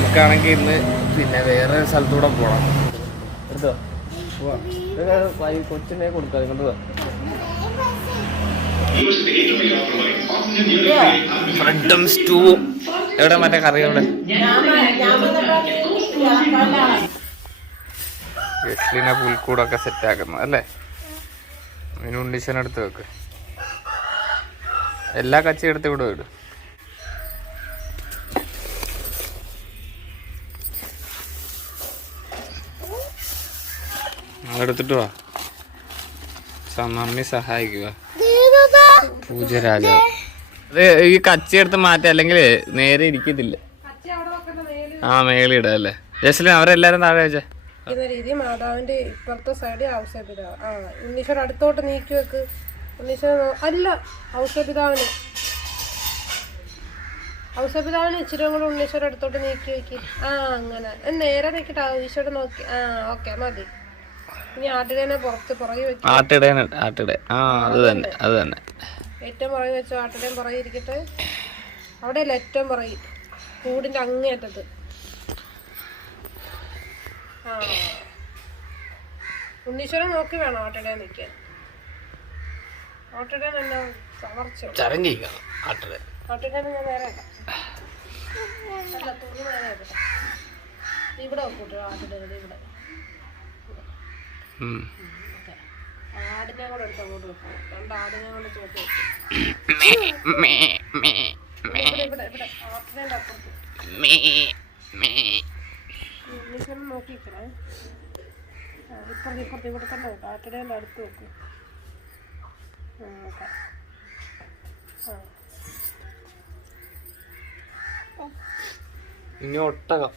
നമുക്കാണെങ്കിൽ ഇന്ന് പിന്നെ വേറെ സ്ഥലത്തൂടെ പോകണം. എടുത്തോ കൊച്ചിനെ കൊടുക്കാം. ഇങ്ങോട്ട് ബ്രെഡും സ്റ്റൂവും എവിടെ മറ്റേ കറി എവിടെ? യശ്ലിനെ പുൽക്കൂടൊക്കെ സെറ്റാക്കുന്നു അല്ലേ? അതിന് ഉണ്ണിച്ചനെടുത്ത് വെക്ക്. എല്ലാ കച്ചി എടുത്ത് ഇവിടെ വിടും. എടുത്തിട്ട് വാ. മമ്മി സഹായിക്കുക. പൂജരാജാവ് അത് ഈ കച്ചി എടുത്ത് മാറ്റ, അല്ലെങ്കിൽ നേരെ ഇരിക്കത്തില്ല. ആ മേളിടാ അല്ലേ? ജസ്ലിൻ അവരെല്ലാരും താഴെ വെച്ചേ. രീതി മാതാവിന്റെ ഇപ്പുറത്തെ സൈഡ് ഔഷധപിതാവ്. ആ ഉണ്ണീശ്വരൻ അടുത്തോട്ട് നീക്കി വെക്ക്. ഉണ്ണീശ്വരൻ അല്ല, ഔഷധപിതാവിന് ഇച്ചിരി കൂടെ ഉണ്ണീശ്വരൻ അടുത്തോട്ട് നീക്കി വെക്ക്. ആ അങ്ങനെ നേരെ നീക്കിട്ട് ഈശ്വരൻ നോക്കി. ആ ഓക്കെ മതി. ഇനി ആട്ടിടേനെ പുറകെ വെച്ചു. ആട്ടിടെ അത് തന്നെ ഏറ്റവും പുറകെ വെച്ചു. ആട്ടിടേൻ പുറകെ ഇരിക്കട്ടെ. അവിടെയല്ല, ഏറ്റവും പുറകെ കൂടിന്റെ അങ്ങേറ്റത്ത്. ആ ഉണ്ണീശ്വരൻ നോക്കി വേണം ആട്ടിടേൻ നിൽക്കാൻ. ആട്ടിടേൻ എന്നാ ആട്ടിടേൻ ഞാൻ നേരെ അല്ല, തുണി നേരെ ഇവിടെ വെക്കൂട്ടോ. ആട്ടിടേൻ ഇവിടെ ആടിനെ കൂടെ എടുത്ത് അങ്ങോട്ട് വെക്കും. രണ്ടാടിനെ കൊണ്ട് ചോട്ട് വെക്കും. ഇവിടെ ആട്ടിനെ അപ്പുറത്ത് ഉണ്ണീശ്വരൻ നോക്കിക്കണേ. ഇപ്പുറത്ത് ഇവിടെ തന്നെ വെക്കും. ആട്ടിടേൻ്റെ അടുത്ത് വെക്കും. ഇനി ഒട്ടകം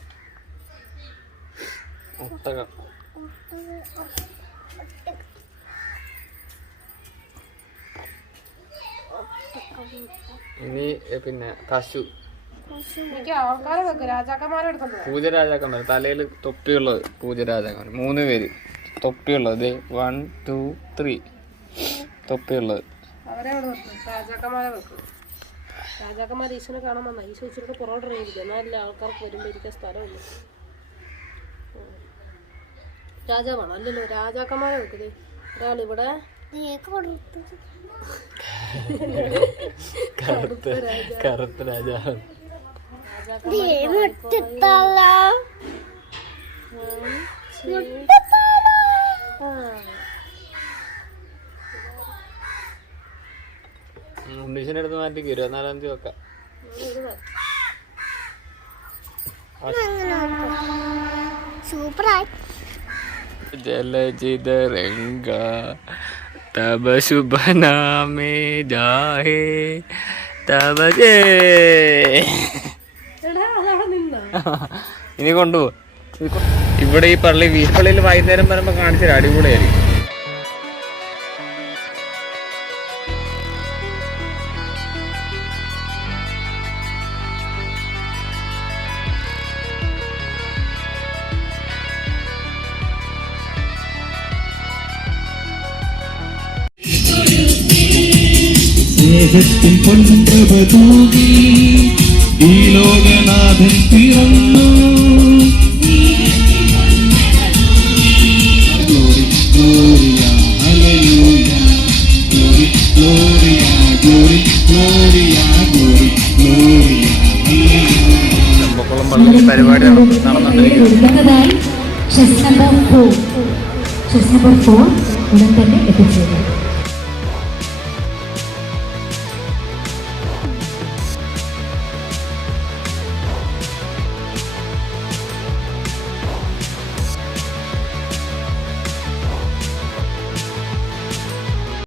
ഇനി പിന്നെ പശു. പൂജരാജാക്കന്മാർ തലയിൽ തൊപ്പിയുള്ളത്. പൂജരാജാക്കന്മാർ 3 പേര് തൊപ്പിയുള്ളത്. 1 2 3 തൊപ്പിയുള്ളത്. രാജാക്കന്മാർ ഈശ്വരനെ കാണാൻ വന്ന ഈശോ ഇച്ചിരി പുറകോട്ട് ഇറങ്ങിയിരിക്കുക. എന്നാലല്ലേ ആൾക്കാർക്ക് വരുമ്പോൾ ഇരിക്കാൻ സ്ഥലമില്ല. രാജാവാണ് അല്ലല്ലോ, രാജാക്കന്മാരെ വെക്കുന്നത്. ഒരാളിവിടെ കറുത്ത രാജാവ്. ഉണ്ണീശന്റെ അടുത്ത് മാറ്റി 24-ാം തീയതി വെക്കാം. ജലജിത രംഗ തബ ശുഭ നാമേ ജാഹേ തബ ജേ. ഇനി കൊണ്ടുപോ. ഇവിടെ ഈ വീർപ്പള്ളിയിൽ വൈകുന്നേരം വരുമ്പോ കാണിച്ചാൽ അടിപൊളിയായിരിക്കും. സ്നേഹത്തിൻ പൊൻപ്രഭ തൂകി ഈ ലോകനാഥൻ പിറന്നു. Glory Gloria hallelujah, glory Gloria glory Gloria glory Gloria hallelujah. പരിപാടി നടന്നുകൊണ്ടിരിക്കുന്നത്. ചെസ് നമ്പർ 4 ഉടൻ തന്നെ എത്തിച്ചേരും.